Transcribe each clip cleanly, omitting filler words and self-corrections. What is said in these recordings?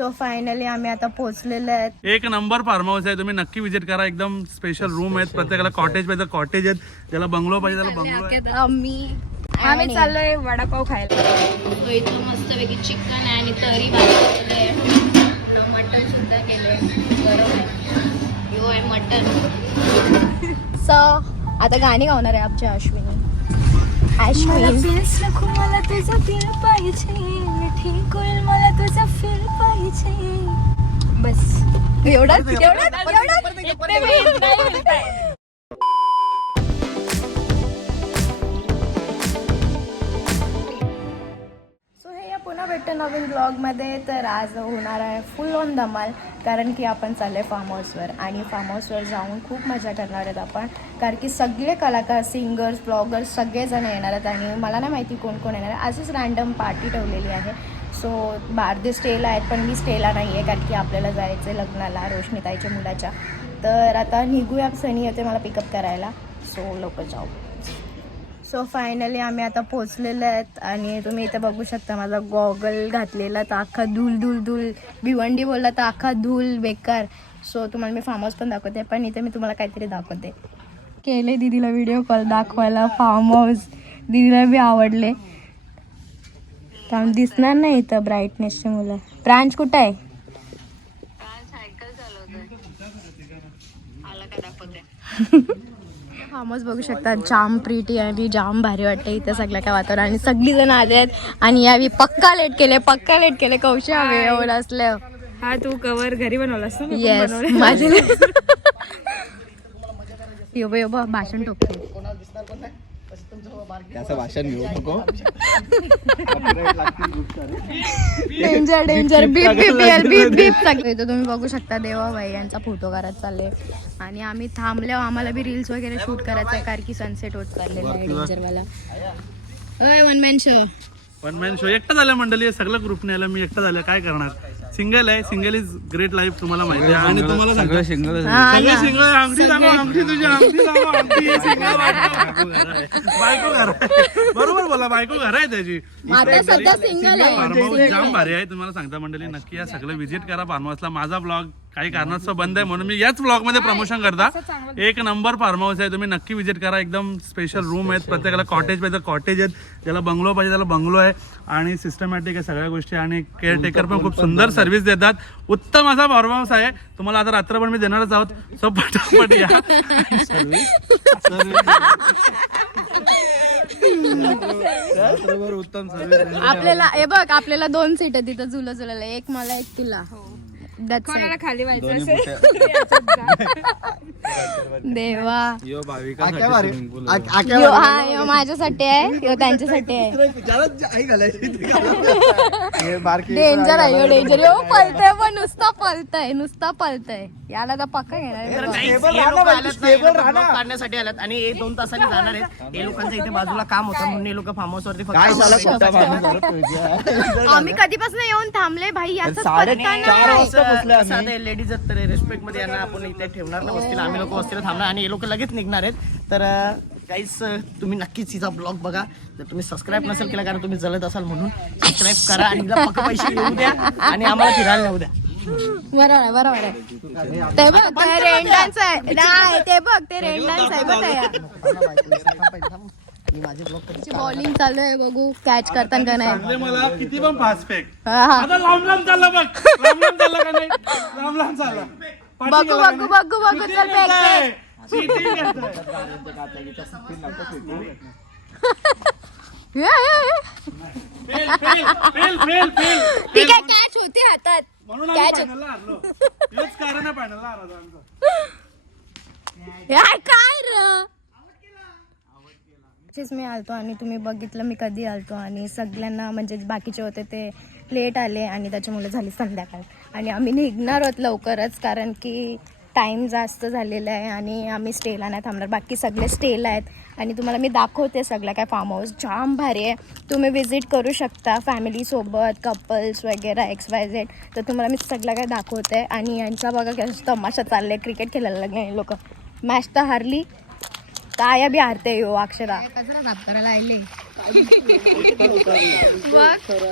So finally आम्ही आता पोहोचलेलो आहेत. एक नंबर फार्म हाऊस आहे, तुम्ही नक्की विजिट करा. एकदम स्पेशल रूम आहेत, प्रत्येकाला कॉटेज पाहिजे कॉटेज आहेत, ज्याला बंगलो पाहिजे त्याला बंगलो आहे. आम्ही चाललोय वडापाव खायला. इथं मस्तपैकी चिकन आहे आणि तरी भाजी केलंय, मटन सुद्धा केलंय, गरम आहे. यो आहे मटन. सो आता गाणी गावणार आहे आमच्या अश्विनी. मला तुझा फील पाहिजे, ठीक होईल मला तुझा फील पाहिजे. बस एवढंच. सो हे या पुन्हा भेटतं नवीन ब्लॉगमध्ये. तर आज होणार आहे फुल ऑन धमाल, कारण की आपण चालले फार्म हाऊसवर आणि फार्म हाऊसवर जाऊन खूप मजा करणार आहेत आपण. कारण की सगळे कलाकार, सिंगर्स, ब्लॉगर्स सगळेजण येणार आहेत आणि मला नाही माहिती कोण कोण येणार आहे. अशीच रँडम पार्टी ठेवलेली आहे. सो बारदे स्टेला आहेत, पण मी स्टेला नाही आहे कारण की आपल्याला जायचं आहे लग्नाला रोशनीताईच्या मुलाच्या. तर आता निघूया, सनी येते मला पिकअप करायला. सो लवकर जाऊ. सो फायनली आम्ही आता पोचलेलो आहेत आणि तुम्ही इथे बघू शकता माझा गॉगल घातलेला तर अख्खा धूल. भिवंडी बोलला तर अख्खा धूल बेकार. सो तुम्हाला मी फार्म हाऊस पण दाखवते, पण इथे मी तुम्हाला काहीतरी दाखवते. केले दीदीला व्हिडिओ कॉल दाखवायला फार्म हाऊस. दीदीला बी आवडले. दिसणार नाही इथं ब्राईटनेसचे मुलं. ब्रांच कुठं आहे? फार्म हाऊस बघू शकता, जाम प्रिटी आणि जाम भारी वाटते इथं सगळं काय वातावरण. आणि सगळी जण आले आहेत आणि यावी पक्का लेट केले कौशी हवे एवढं असलं. हा तू कवर घरी बनवलास ना? येस माझे योबा भाषण टोकते. त्याचं भाषण घेऊ नको. डेंजर बीप सगळे. तर तुम्ही बघू शकता देवाबाई यांचा फोटो करत चालले आणि आम्ही थांबल्यावर आम्हाला बी रील्स वगैरे शूट करायचं आहे कारण की सनसेट होत चाललेला आहे डेंजरवाला. वन मॅन शो एकटा झाला मंडळी, सगळं ग्रुपने आलं. मी एकटा झालं, काय करणार. सिंगल आहे, सिंगल इज ग्रेट लाईफ, तुम्हाला माहिती आहे. आणि तुम्हाला सगळं सिंगल सिंगल अंगठी सांगू, अंगठी तुझी अंगठी सांगू, अंगठी बायको घर आहे. बरोबर बोला, बायको घर आहे त्याची. सध्या सिंगल आहे. फार्म हाऊस जाम भारी आहे, तुम्हाला सांगता मंडळी. नक्की या सगळं विजिट करा फार्म हाऊसला. माझा ब्लॉग काही कारणास्तव बंद आहे म्हणून मी याच ब्लॉग मध्ये प्रमोशन करता. एक नंबर फार्म हाऊस आहे, तुम्ही नक्की विजिट करा. एकदम स्पेशल रूम आहेत, प्रत्येकाला कॉटेज पाहिजे कॉटेज आहेत, ज्याला बंगलो पाहिजे त्याला बंगलो आहे. आणि सिस्टमॅटिक आहे सगळ्या गोष्टी आणि केअरटेकर पण खूप सुंदर सर्व्हिस देतात. उत्तम असा फार्म हाऊस आहे. तुम्हाला आता रात्रभर मी देणारच आहोत. सो पटापट या. उत्तम सर्व्हिस. आपल्याला हे बघ, आपल्याला 2 सीट आहे तिथं झुला. एक मला एक तिला. कोणाला खाली व्हायचं देवा. यो भाविका यो माझ्यासाठी आहे, यो त्यांच्यासाठी आहे. डेंजर आहे यो, डेंजर. यो पलतय पण नुसता पलतय. याला तर पक्का घेणार काढण्यासाठी आल्यात आणि 1-2 तासांनी जाणार आहेत. हे लोकांचं इथे बाजूला काम होतं म्हणून हे लोक फार्म हाऊस वरती आम्ही कधीपासून येऊन थांबले भाई, याच पत्ता नाही. लेडीज तर रेस्पेक्ट मध्ये यांना आपण इथे ठेवणार ना वस्तीला. आम्ही लोक वस्तीला थांबणार आणि हे लोक लगेच निघणार आहेत. तर गाईस तुम्ही नक्कीच हिचा ब्लॉग बघा. जर तुम्ही सबस्क्राईब नसेल केला, कारण तुम्ही जळत असाल म्हणून सबस्क्राईब करा आणि हिला पक्का पैसे येऊ द्या आणि आम्हाला फिरायला नेऊ द्या. बरोबर आहे. ते बघ ते रेन डान्स आहे. नाही ते बघ ते रेन डान्स आहे बघ. माझे ब्लॉग बॉलिंग चालू आहे, बघू कॅच करताना का नाही. मला किती पण फास्ट फेक. हा. आता लांब चालला बघ. लांब चालला का नाही. लांब चालला. बघू चल फेक. Cheating करतोय. फेल. ठीक आहे, कॅच होते हातात. म्हणून आम्ही फायनलला हारलो. हेच कारण आहे फायनलला हारायचं आमचं. काय र मी आलतो आणि तुम्ही बघितलं मी कधी आलतो आणि सगळ्यांना म्हणजे बाकीचे होते ते लेट आले आणि त्याच्यामुळे झाली संध्याकाळ आणि आम्ही निघणार आहोत लवकरच कारण की टाईम जास्त झालेला आहे आणि आम्ही स्टेला नाही थांबणार. बाकी सगळे स्टेला आहेत आणि तुम्हाला मी दाखवते सगळं काय. फार्म हाऊस जाम भारी आहे, तुम्ही विजिट करू शकता फॅमिलीसोबत, कपल्स वगैरे XYZ. तर तुम्हाला मी सगळं काय दाखवते आणि यांचा बघा कसं तमाशा चाललं आहे. क्रिकेट खेळायला लागले लोक. मॅच तर हारली, काय बी हारते हो अक्षरा. कचरा साफ करायला आले.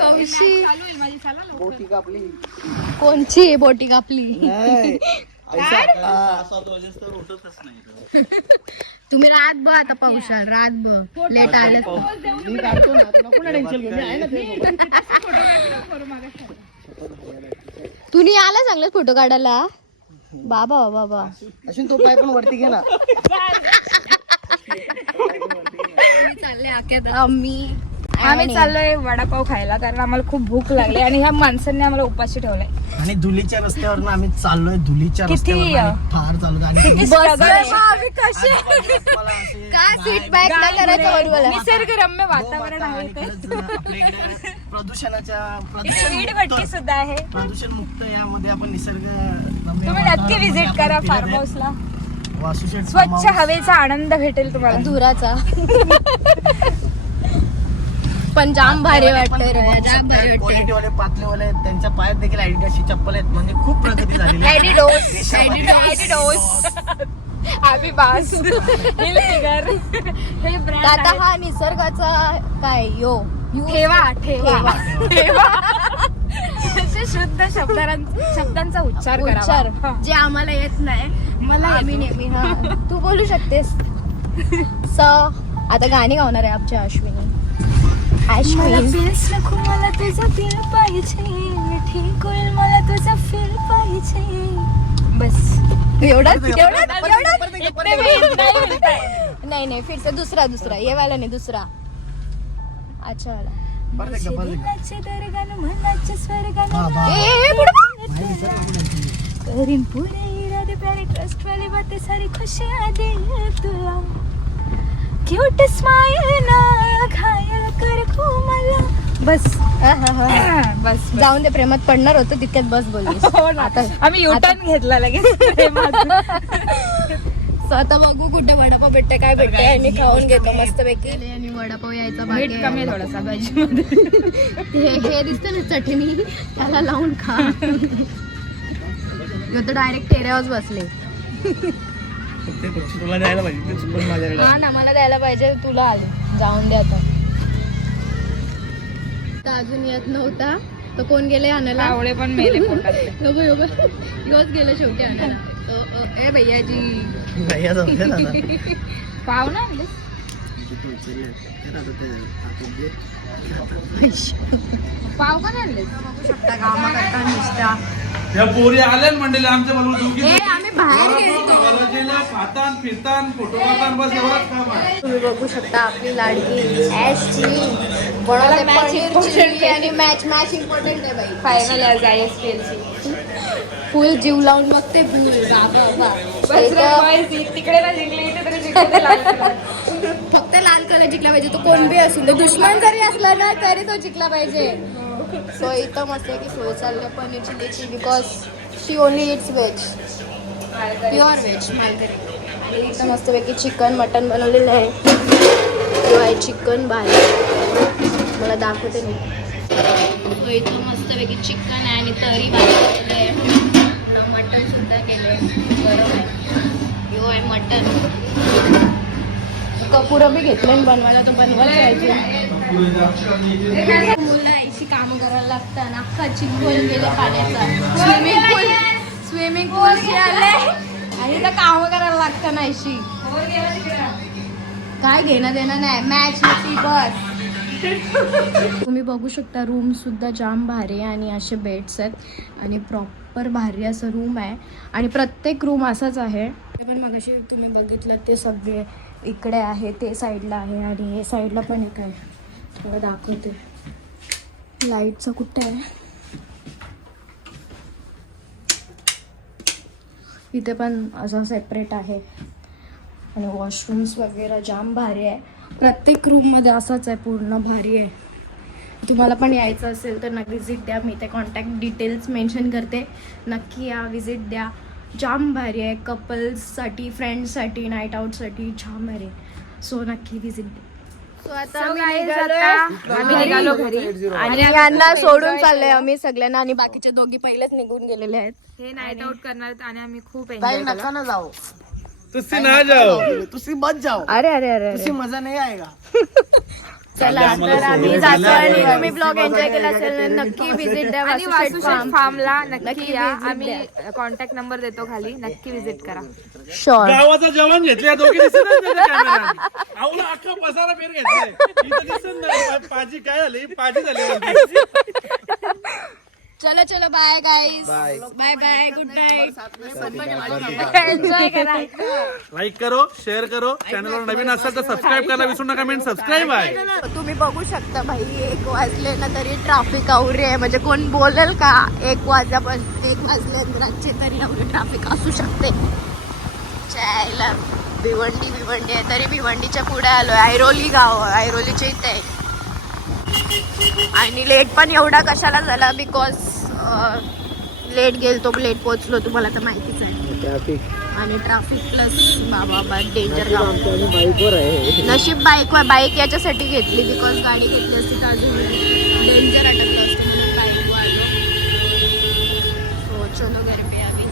कौशी कोणची बोटी कापली तुम्ही रातभर आता पावसाल रातभर लेट आले मी काढतो ना तुला कोणा टेन्शन घेऊ मी आहे ना तुम्ही आला चांगलाच फोटो काढायला बाबा बाबा अशी तो पाय पण वरती घे ना आम्ही चाललोय वडापाव खायला कारण आम्हाला खूप भूक लागली आणि ह्या माणसांनी आम्हाला उपाशी ठेवलंय. आणि धुलीच्या रस्त्यावर आम्ही चाललोय धुलीच्या रस्त्यावर फार चालू आणि सीट बॅक नाही करायचं बरोबर निसर्गरम्य वातावरण आहे ते. वीड भट्टी सुद्धा आहे. प्रदूषण मुक्त यामध्ये आपण निसर्ग तुम्ही नक्की विजिट करा फार्म हाऊसला. वासुशेठ स्वच्छ हवेचा आनंद भेटेल तुम्हाला. धुराचा पण जाम भारी वाटतंय रे, जाम भारी वाटतंय. क्वालिटी वाले पातळीवाले आहेत त्यांच्या पायात देखील ऍडिडासची चप्पल आहेत म्हणजे खूप प्रगती झालेली आहे. आम्ही बास हिल फिगर हे ब्रँड आता हा निसर्गाचा काय यो ठेवा ठेवा ठेवा असे शुद्ध शब्दांचा उच्चार उच्चार करा. जे आम्हाला येत नाही मला आम्ही नेहमी हा तू बोलू शकतेस. आता गाणी गावणार आहे आमच्या अश्विनी. पेस नको मला तुझा फील पाहिजे मिठी गुल मला तुझा फील पाहिजे बस एवढाच नाही नाही फिर से दुसरा ये वाला नाही दुसरा अच्छा वाला शिवनाचे दरगान मनाचे स्वर्गान करीन पुरे इरादे प्यारे ट्रस्ट वाली बातें सारी खुशियां दे तुला क्यूट स्माइल ना घायल कर मला बस बस जाऊन दे प्रेमात पडणार होतं तितक्यात बस बोलली. आता आम्ही युटर्न घेतला लगेच. आता बघू कुठे वडापाव भेटते काय भेटते आणि खाऊन घेतो मस्त पैकी. आणि वडापाव यायचा बाकी मीठ कमी आहे थोडासा भाजीमध्ये. हे दिसतं ना चटणी त्याला लावून खा. ह्यो तर डायरेक्ट टेऱ्यावर बसले. तुला द्यायला पाहिजे ते चुकून माझ्याकडे हा ना मला द्यायला पाहिजे तुला आले जाऊन दे आता. अजून येत नव्हता तर कोण गेले आणायला. आवळे पण मेले पोटात. योच गेलं शेवटी आणायला. ए भैयाजी भैया जाऊ दे दादा. पाव ना आणले पाव का आणले शकता कामा करता नुसत्या या पोरी आल्या ना मंडळी आमच्या बरोबर दोघी आम्ही बाहेर गेलो. कॉलेजला खातान फिरतान फोटो काढतान बस एवढंच काम आहे. तुम्ही बघू शकता आपली लाडकी ॲशची कोणाला पनीर चिली आणि मॅच इम्पॉर्टंट आहे बाई. फायनल आज ISPLC फुल जीव लावून बघते फुल तिकडे ना जिंकले इथे तरी जिंकले लाल कलर. फक्त लाल कलर जिंकला पाहिजे तो कोण बी असू दे दुश्मन जरी असला ना तरी तो जिंकला पाहिजे. सो इथं मस्त आहे की सोय चाललं पनीर चिलीची because she only it's veg pure veg मालकरी. आणि इथं मस्तपैकी चिकन मटन बनवलेलं आहे. तो आहे चिकन भाजी मला दाखवते मी. सो इथं मस्तपैकी चिकन आहे आणि तरी भाजी आहे. मटन सुद्धा केलंय गरम आहे. यो आहे मटन. कपूर बी घेतलं आणि बनवायला तो बनवायला पाहिजे. मुलं ऐशी कामं करायला लागतात ना अख्खा चिखल गेले पाण्याचा स्विमिंग पूल आले आणि तर कामं करायला लागतं ना ऐशी काय घेणं देणं नाही मॅच बस. तुम्ही बघू शकता रूम सुद्धा जाम भारी आहे आणि असे बेड्स आहेत आणि प्रॉपर भारी असं रूम आहे आणि प्रत्येक रूम असाच आहे. पण मग अशी तुम्ही बघितलं ते सगळे इकडे आहे ते साईडला आहे आणि हे साईडला पण एक आहे. थोडं दाखवते लाईटचं कुठे आहे. इथे पण असं सेपरेट आहे आणि वॉशरूम्स वगैरे जाम भारी आहे. प्रत्येक रूममध्ये असंच आहे पूर्ण भारी आहे. तुम्हाला पण यायचं असेल तर नक्की विजिट द्या. मी ते कॉन्टॅक्ट डिटेल्स मेन्शन करते नक्की या विजिट द्या. जाम भारी आहे कपल्ससाठी फ्रेंड्ससाठी नाईट आउटसाठी जाम भारी आहे. सो नक्की विजिट द्या. सो आता आम्ही निघालो घरी आणि यांना सोडून चाललंय आम्ही सगळ्यांना आणि बाकीचे दोघी पहिलेच निघून गेलेले आहेत. हे नाईट आउट करणार आहेत आणि आम्ही खूप काही एन्जॉय नका ना जाओ तुझी ना जाओ तुसी मत जाओ अरे अरे अरे तुसी मजा नाही आएगा. चला तर आम्ही जातो आणि तुम्ही ब्लॉग एन्जॉय केला असेल तर नक्की विजिट द्या आणि वासुशेठ वासुशेठ फार्म. फार्मला नक्की नक्की या. visit आम्ही कॉन्टॅक्ट नंबर देतो खाली, नक्की विजिट करा. शुअर. गावाचं जेवण घेतलं दोघी दिसत नाही त्याच्या कॅमेऱ्यात. आवला अख्खा पसारा फेर घेतलाय इथं दिसत नाही. पाजी काय झाली पाजी झाली. चलो चलो bye guys. Bye bye good night. Enjoy करा. लाईक करो शेअर करो. चॅनलवर नवीन असाल तर सबस्क्राईब करायला विसरू नका. मेन सबस्क्राईब आहे. तुम्ही बघू शकता भाई 1 वाजले ना तरी ट्रॅफिक आवरे आहे. म्हणजे कोण बोलेल का 1 वाजले रातचे तरी एवढी ट्रॅफिक असू शकते. चायला भिवंडी आहे तरी भिवंडीच्या पुढे आलोय. ऐरोली गाव ऐरोलीच्या इथे आहे. आणि लेट पण एवढा कशाला झाला बिकॉज लेट गेलतो लेट पोहोचलो तुम्हाला तर माहितीच आहे. ट्रॅफिक आणि ट्रॅफिक प्लस बाबा डेंजर गाव. बाईकवर आहे. नशीब बाईक याच्यासाठी घेतली बिकॉज गाडी घेतली असती तर अजून डेंजर अटकलं असतं म्हणून बाईक वाढलो. चलो घर पे अभी